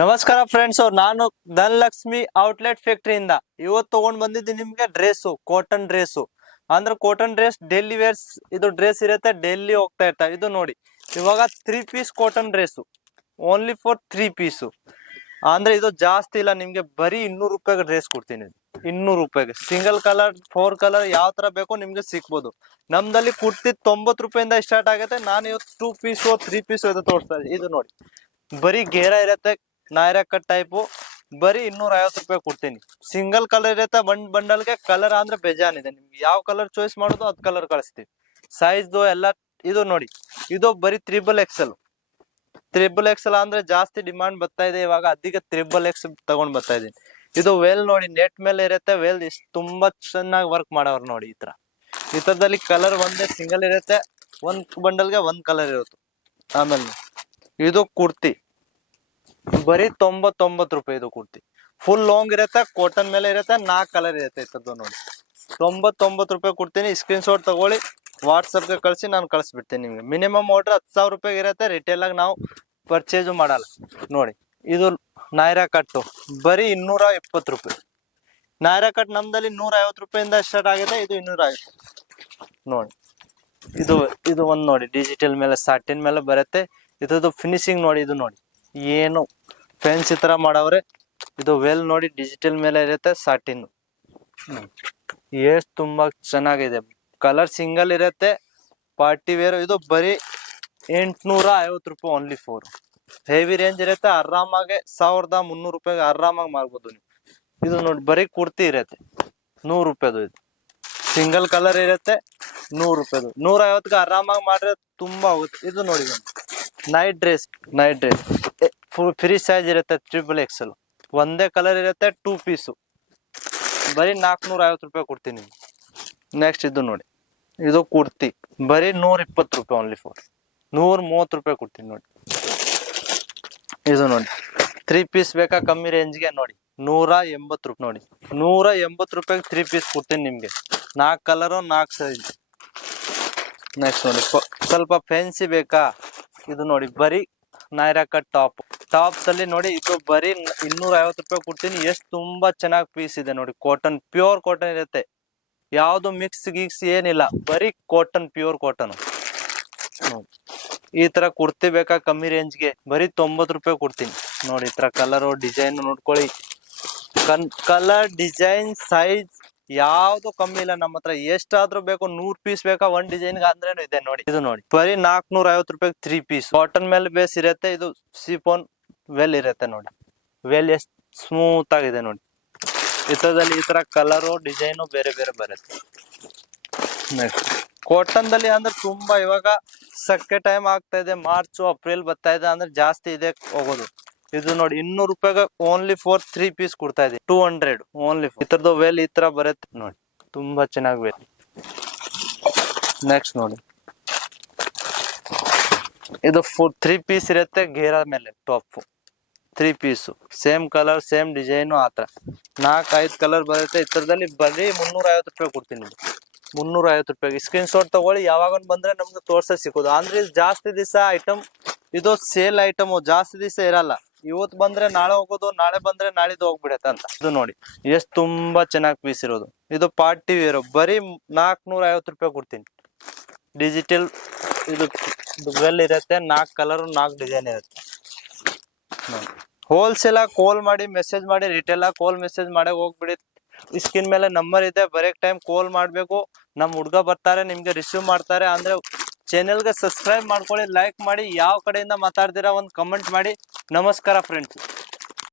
ನಮಸ್ಕಾರ ಫ್ರೆಂಡ್ಸ್, ನಾನು ಧನಲಕ್ಷ್ಮಿ ಔಟ್ಲೆಟ್ ಫ್ಯಾಕ್ಟರಿಯಿಂದ ಇವತ್ತು ತಗೊಂಡ್ ಬಂದಿದ್ದೀನಿ ನಿಮ್ಗೆ ಡ್ರೆಸ್, ಕಾಟನ್ ಡ್ರೆಸ್. ಅಂದ್ರೆ ಕಾಟನ್ ಡ್ರೆಸ್ ಡೈಲಿ ವೇರ್ಸ್ ಇದು ಡ್ರೆಸ್ ಇರುತ್ತೆ, ಡೈಲಿ ಹೋಗ್ತಾ ಇರ್ತಾರೆ. ಇದು ನೋಡಿ, ಇವಾಗ 3 piece cotton dress, only for 3 piece. ಅಂದ್ರೆ ಇದು ಜಾಸ್ತಿ ಇಲ್ಲ, ನಿಮ್ಗೆ ಬರೀ 200 ರೂಪಾಯಿಗೆ ಡ್ರೆಸ್ ಕೊಡ್ತೀನಿ. 200 ರೂಪಾಯಿಗೆ ಸಿಂಗಲ್ ಕಲರ್ 4 ಕಲರ್ ಯಾವ ತರ ಬೇಕೋ ನಿಮ್ಗೆ ಸಿಕ್ಬೋದು. ನಮ್ದಲ್ಲಿ ಕುರ್ತಿ 90 ರೂಪಾಯಿಂದ ಸ್ಟಾರ್ಟ್ ಆಗುತ್ತೆ. ನಾನು ಇವತ್ತು 2 ಪೀಸ್ 3 ಪೀಸ್ ತೋರಿಸ್ತಾ ಇದ್ದೀನಿ. ಇದು ನೋಡಿ, ಬರೀ ಗೇರ ಇರತ್ತೆ, ನಾಯರ ಕಟ್ ಟೈಪು, ಬರೀ 250 ರೂಪಾಯಿ ಕೊಡ್ತೀನಿ. ಸಿಂಗಲ್ ಕಲರ್ ಇರುತ್ತೆ, ಬಂಡಲ್ಗೆ ಕಲರ್ ಅಂದ್ರೆ ಬೇಜಾನಿದೆ. ನಿಮ್ಗೆ ಯಾವ ಕಲರ್ ಚಾಯ್ಸ್ ಮಾಡೋದು ಅದ್ ಕಲರ್ ಕಳಿಸ್ತೀವಿ. ಸೈಜ್ದು ಎಲ್ಲ ಇದು ನೋಡಿ, ಇದು ಬರೀ XXL. XXL ಅಂದ್ರೆ ಜಾಸ್ತಿ ಡಿಮಾಂಡ್ ಬರ್ತಾ ಇದೆ ಇವಾಗ, ಅದಕ್ಕೆ XXX ತಗೊಂಡ್ ಬರ್ತಾ ಇದೀನಿ. ಇದು ವೇಲ್ ನೋಡಿ, ನೆಟ್ ಮೇಲೆ ಇರುತ್ತೆ. ವೇಲ್ ತುಂಬಾ ಚೆನ್ನಾಗಿ ವರ್ಕ್ ಮಾಡೋರು ನೋಡಿ. ಈ ತರದಲ್ಲಿ ಕಲರ್ ಒಂದೇ ಸಿಂಗಲ್ ಇರುತ್ತೆ, ಒಂದ್ ಬಂಡಲ್ಗೆ ಒಂದ್ ಕಲರ್ ಇರುತ್ತೆ. ಆಮೇಲೆ ಇದು ಕುರ್ತಿ ಬರೀ 99 ರೂಪಾಯಿ. ಇದು ಕುರ್ತಿ ಫುಲ್ ಲಾಂಗ್ ಇರುತ್ತೆ, ಕಾಟನ್ ಮೇಲೆ ಇರುತ್ತೆ, 4 ಕಲರ್ ಇರುತ್ತೆ. ಇತ್ತದ್ದು ನೋಡಿ, 99 ರೂಪಾಯಿ ಕೊಡ್ತೀನಿ. ಸ್ಕ್ರೀನ್ ಶಾಟ್ ತಗೊಳ್ಳಿ, ವಾಟ್ಸಪ್ಗೆ ಕಳಿಸಿ, ನಾನು ಕಳಿಸ್ಬಿಡ್ತೀನಿ ನಿಮ್ಗೆ. ಮಿನಿಮಮ್ ಆರ್ಡರ್ 10,000 ರೂಪಾಯಿಗೆ ಇರುತ್ತೆ. ರಿಟೇಲ್ ಆಗಿ ನಾವು ಪರ್ಚೇಸ್ ಮಾಡಲ್ಲ. ನೋಡಿ, ಇದು ನಾಯರಾ ಕಟ್ಟು ಬರೀ 220 ರೂಪಾಯಿ. ನಾಯರಾ ಕಟ್ ನಮ್ದಲ್ಲಿ 150 ರೂಪಾಯಿಂದ ಸ್ಟಾರ್ಟ್ ಆಗಿದೆ. ಇದು 250 ನೋಡಿ. ಇದು ಒಂದ್ ನೋಡಿ, ಡಿಜಿಟಲ್ ಮೇಲೆ ಸಾಟಿನ್ ಮೇಲೆ ಬರುತ್ತೆ. ಇದ್ರದ್ದು ಫಿನಿಶಿಂಗ್ ನೋಡಿ, ಇದು ನೋಡಿ ಏನು ಫ್ಯಾನ್ಸಿ ತರ ಮಾಡವ್ರೆ. ಇದು ವೇಲ್ ನೋಡಿ, ಡಿಜಿಟಲ್ ಮೇಲೆ ಇರುತ್ತೆ, ಸಾಟಿನ್ ಎಷ್ಟು ತುಂಬಾ ಚೆನ್ನಾಗಿದೆ. ಕಲರ್ ಸಿಂಗಲ್ ಇರುತ್ತೆ, ಪಾರ್ಟಿ ವೇರ್. ಇದು ಬರೀ 850 ರೂಪಾಯಿ, ಓನ್ಲಿ 4. ಹೆವಿ ರೇಂಜ್ ಇರುತ್ತೆ, ಆರಾಮಾಗಿ 1300 ರೂಪಾಯಿಗೆ ಆರಾಮಾಗಿ ಮಾರ್ಬೋದು ನೀವು. ಇದು ನೋಡಿ, ಬರೀ ಕುರ್ತಿ ಇರುತ್ತೆ 100 ರೂಪಾಯಿದು. ಇದು ಸಿಂಗಲ್ ಕಲರ್ ಇರುತ್ತೆ, 100 ರೂಪಾಯಿದು. 150ಗೆ ಆರಾಮಾಗಿ ಮಾಡ್ರೆ ತುಂಬಾ ಹೋಗುತ್ತೆ. ಇದು ನೋಡಿ, night dress full free size ಇರುತ್ತೆ, XXL. ಒಂದೇ ಕಲರ್ ಇರುತ್ತೆ, 2 ಪೀಸು, ಬರೀ 450 ರೂಪಾಯಿ ಕೊಡ್ತೀನಿ. ನೆಕ್ಸ್ಟ್ ಇದು ನೋಡಿ, ಇದು ಕುರ್ತಿ ಬರೀ 120 ರೂಪಾಯಿ, ಓನ್ಲಿ 4. 130 ರೂಪಾಯಿ ಕೊಡ್ತೀನಿ ನೋಡಿ. ಇದು ನೋಡಿ, 3 ಪೀಸ್ ಬೇಕಾ ಕಮ್ಮಿ ರೇಂಜ್ಗೆ ನೋಡಿ, 180 ರೂಪಾಯಿ ನೋಡಿ. 180 ರೂಪಾಯಿಗೆ 3 ಪೀಸ್ ಕೊಡ್ತೀನಿ ನಿಮ್ಗೆ. 4 ಕಲರು 4 ಸೈಜ್. ನೆಕ್ಸ್ಟ್ ನೋಡಿ, ಸ್ವಲ್ಪ ಫ್ಯಾನ್ಸಿ ಬೇಕಾ, ಇದು ನೋಡಿ, ಬರೀ ನಾಯರಾ ಕಟ್ ಟಾಪ್ಸ್ ಅಲ್ಲಿ ನೋಡಿ, ಇದು ಬರೀ 250 ರೂಪಾಯಿ ಕೊಡ್ತೀನಿ. ಎಷ್ಟು ತುಂಬಾ ಚೆನ್ನಾಗಿ ಪೀಸ್ ಇದೆ ನೋಡಿ. ಕಾಟನ್, ಪ್ಯೂರ್ ಕಾಟನ್ ಇರುತ್ತೆ, ಯಾವ್ದು ಮಿಕ್ಸ್ ಗೀಕ್ಸ್ ಏನಿಲ್ಲ, ಬರೀ ಕಾಟನ್, ಪ್ಯೂರ್ ಕಾಟನ್. ಈ ತರ ಕುರ್ತಿ ಬೇಕಾ ಕಮ್ಮಿ ರೇಂಜ್ಗೆ, ಬರೀ 90 ರೂಪಾಯಿ ಕೊಡ್ತೀನಿ ನೋಡಿ. ಈ ತರ ಕಲರ್ ಡಿಸೈನ್ ನೋಡ್ಕೊಳ್ಳಿ, ಕಲರ್ ಡಿಸೈನ್ ಸೈಜ್ ಯಾವ್ದು ಕಮ್ಮಿ ಇಲ್ಲ ನಮ್ಮ ಹತ್ರ. ಎಷ್ಟಾದ್ರೂ ಬೇಕು, 100 ಪೀಸ್ ಬೇಕಾ ಒಂದ್ ಡಿಸೈನ್ ಅಂದ್ರೇನು ಇದೆ ನೋಡಿ. ಇದು ನೋಡಿ, ಬರೀ 450 ರೂಪಾಯಿ 3 ಪೀಸ್. ಕಾಟನ್ ಮೇಲೆ ಬೇಸ್ ಇರುತ್ತೆ. ಇದು ಸಿಫೋನ್ ವೆಲ್ ಇರುತ್ತೆ ನೋಡಿ. ವೆಲ್ ಎಷ್ಟು ಸ್ಮೂತ್ ಆಗಿದೆ ನೋಡಿ. ಇತರದಲ್ಲಿ ಈ ತರ ಕಲರು ಡಿಸೈನು ಬೇರೆ ಬೇರೆ ಬರುತ್ತೆ. ನೆಕ್ಸ್ಟ್ ಕಾಟನ್ ದಲ್ಲಿ ಅಂದ್ರೆ ತುಂಬಾ ಇವಾಗ ಸಕ್ಕೆ ಟೈಮ್ ಆಗ್ತಾ ಇದೆ, ಮಾರ್ಚ್ ಏಪ್ರಿಲ್ ಬರ್ತಾ ಇದೆ, ಅಂದ್ರೆ ಜಾಸ್ತಿ ಇದೆ ಹೋಗೋದು. ಇದು ನೋಡಿ, 200 ರೂಪಾಯಿಗೆ ಓನ್ಲಿ 3 ಪೀಸ್ ಕೊಡ್ತಾ ಇದೆ. 200 ಓನ್ಲಿ. ಈ ತರದ್ದು ವೇಲ್ ಈ ತರ ಬರುತ್ತೆ ನೋಡಿ, ತುಂಬಾ ಚೆನ್ನಾಗಿ ವೇಲ್. ನೆಕ್ಸ್ಟ್ ನೋಡಿ, ಇದು 3 ಪೀಸ್ ಇರುತ್ತೆ, ಗೇರ ಮೇಲೆ top 3 piece, same colour same design. ಆತರ 4-5 ಕಲರ್ ಬರುತ್ತೆ. ಈ ತರದಲ್ಲಿ ಬರೀ 350 ರೂಪಾಯಿ ಕೊಡ್ತೀನಿ. 350 ರೂಪಾಯಿಗೆ ಸ್ಕ್ರೀನ್ ಶಾಟ್ ತಗೊಳ್ಳಿ. ಯಾವಾಗ ಬಂದ್ರೆ ನಮ್ಗೆ ತೋರ್ಸ ಸಿಗೋದು. ಅಂದ್ರೆ ಜಾಸ್ತಿ ದಿವಸ ಐಟಮ್, ಇದು ಸೇಲ್ ಐಟಮ್, ಜಾಸ್ತಿ ದಿವಸ ಇರಲ್ಲ. ಇವತ್ತು ಬಂದ್ರೆ ನಾಳೆ ಹೋಗೋದು, ನಾಳೆ ಬಂದ್ರೆ ನಾಳಿದ್ದು ಹೋಗ್ಬಿಡತ್ತೆ ಅಂತ. ಇದು ನೋಡಿ, ಎಷ್ಟು ತುಂಬಾ ಚೆನ್ನಾಗಿ ಪೀಸ್ ಇರೋದು. ಇದು ಪಾರ್ಟಿ ವೇರ್, ಬರೀ 450 ರೂಪಾಯಿ ಕೊಡ್ತೀನಿ. ಡಿಜಿಟಲ್ ಇದು ವೆಲ್ ಇರುತ್ತೆ, 4 ಕಲರ್ 4 ಡಿಸೈನ್ ಇರುತ್ತೆ. ಹೋಲ್ಸೇಲ್ ಆಗಿ ಕಾಲ್ ಮಾಡಿ ಮೆಸೇಜ್ ಮಾಡಿ, ರಿಟೇಲ್ ಆಗಿ ಕಾಲ್ ಮೆಸೇಜ್ ಮಾಡಕ್ ಹೋಗ್ಬಿಡಿ. ಸ್ಕ್ರೀನ್ ಮೇಲೆ ನಂಬರ್ ಇದೆ, ಬರೇಕ್ ಟೈಮ್ ಕಾಲ್ ಮಾಡ್ಬೇಕು. ನಮ್ ಹುಡ್ಗ ಬರ್ತಾರೆ, ನಿಮ್ಗೆ ರಿಸೀವ್ ಮಾಡ್ತಾರೆ. ಅಂದ್ರೆ ಚಾನೆಲ್ಗೆ ಸಬ್ಸ್ಕ್ರೈಬ್ ಮಾಡ್ಕೊಳ್ಳಿ, ಲೈಕ್ ಮಾಡಿ, ಯಾವ ಕಡೆಯಿಂದ ಮಾತಾಡ್ತೀರಾ ಒಂದು ಕಮೆಂಟ್ ಮಾಡಿ. ನಮಸ್ಕಾರ ಫ್ರೆಂಡ್ಸ್.